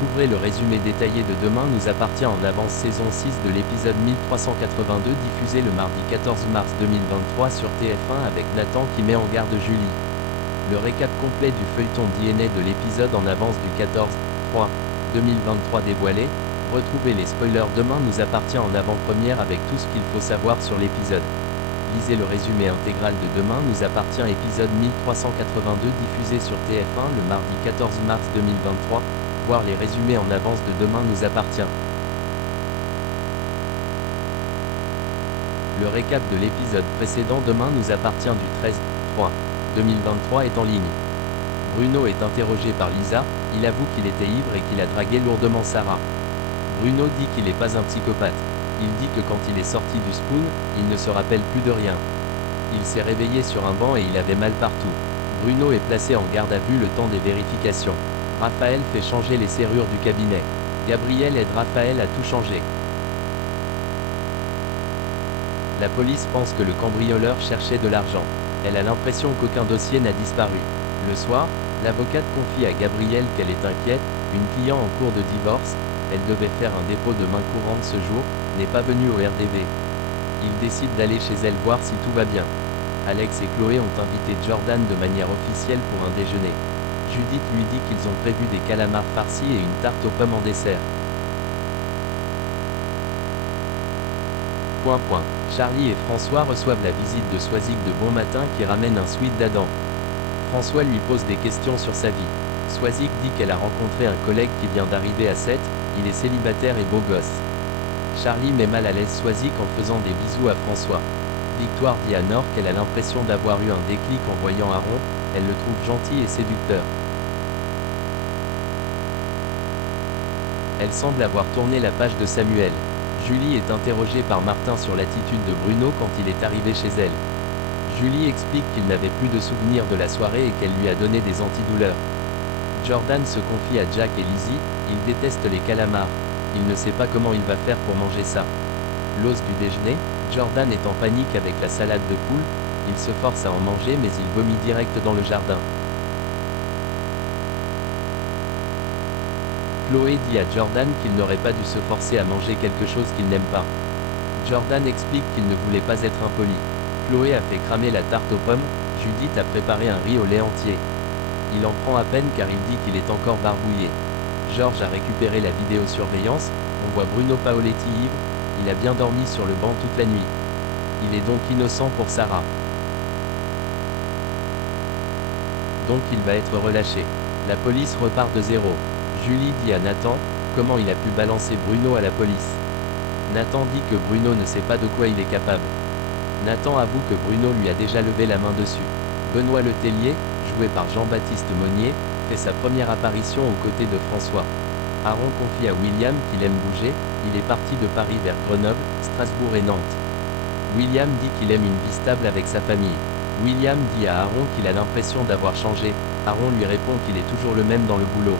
Découvrez le résumé détaillé de Demain nous appartient en avance saison 6 de l'épisode 1382 diffusé le mardi 14 mars 2023 sur TF1 avec Nathan qui met en garde Julie. Le récap complet du feuilleton DNA de l'épisode en avance du 14/3/2023 dévoilé. Retrouvez les spoilers Demain nous appartient en avant-première avec tout ce qu'il faut savoir sur l'épisode. Lisez le résumé intégral de Demain nous appartient épisode 1382 diffusé sur TF1 le mardi 14 mars 2023. Voir les résumés en avance de Demain nous appartient. Le récap de l'épisode précédent Demain nous appartient du 13/3/2023 est en ligne. Bruno est interrogé par Lisa, il avoue qu'il était ivre et qu'il a dragué lourdement Sarah. Bruno dit qu'il n'est pas un psychopathe. Il dit que quand il est sorti du spoon, il ne se rappelle plus de rien. Il s'est réveillé sur un banc et il avait mal partout. Bruno est placé en garde à vue le temps des vérifications. Raphaël fait changer les serrures du cabinet. Gabriel aide Raphaël à tout changer. La police pense que le cambrioleur cherchait de l'argent. Elle a l'impression qu'aucun dossier n'a disparu. Le soir, l'avocate confie à Gabriel qu'elle est inquiète, une cliente en cours de divorce, elle devait faire un dépôt de main courante ce jour, n'est pas venue au RDV. Il décide d'aller chez elle voir si tout va bien. Alex et Chloé ont invité Jordan de manière officielle pour un déjeuner. Judith lui dit qu'ils ont prévu des calamars farcis et une tarte aux pommes en dessert. Charlie et François reçoivent la visite de Swazik de Bon Matin qui ramène un sweat d'Adam. François lui pose des questions sur sa vie. Swazik dit qu'elle a rencontré un collègue qui vient d'arriver à 7, il est célibataire et beau gosse. Charlie met mal à l'aise Swazik en faisant des bisous à François. Victoire dit à Nord qu'elle a l'impression d'avoir eu un déclic en voyant Aaron, elle le trouve gentil et séducteur. Elle semble avoir tourné la page de Samuel. Julie est interrogée par Martin sur l'attitude de Bruno quand il est arrivé chez elle. Julie explique qu'il n'avait plus de souvenirs de la soirée et qu'elle lui a donné des antidouleurs. Jordan se confie à Jack et Lizzie, il déteste les calamars. Il ne sait pas comment il va faire pour manger ça. L'os du déjeuner, Jordan est en panique avec la salade de poule, il se force à en manger mais il vomit direct dans le jardin. Chloé dit à Jordan qu'il n'aurait pas dû se forcer à manger quelque chose qu'il n'aime pas. Jordan explique qu'il ne voulait pas être impoli. Chloé a fait cramer la tarte aux pommes, Judith a préparé un riz au lait entier. Il en prend à peine car il dit qu'il est encore barbouillé. Georges a récupéré la vidéosurveillance, on voit Bruno Paoletti ivre, il a bien dormi sur le banc toute la nuit. Il est donc innocent pour Sarah. Donc il va être relâché. La police repart de zéro. Julie dit à Nathan, comment il a pu balancer Bruno à la police. Nathan dit que Bruno ne sait pas de quoi il est capable. Nathan avoue que Bruno lui a déjà levé la main dessus. Benoît Letellier, joué par Jean-Baptiste Monnier, fait sa première apparition aux côtés de François. Aaron confie à William qu'il aime bouger, il est parti de Paris vers Grenoble, Strasbourg et Nantes. William dit qu'il aime une vie stable avec sa famille. William dit à Aaron qu'il a l'impression d'avoir changé, Aaron lui répond qu'il est toujours le même dans le boulot.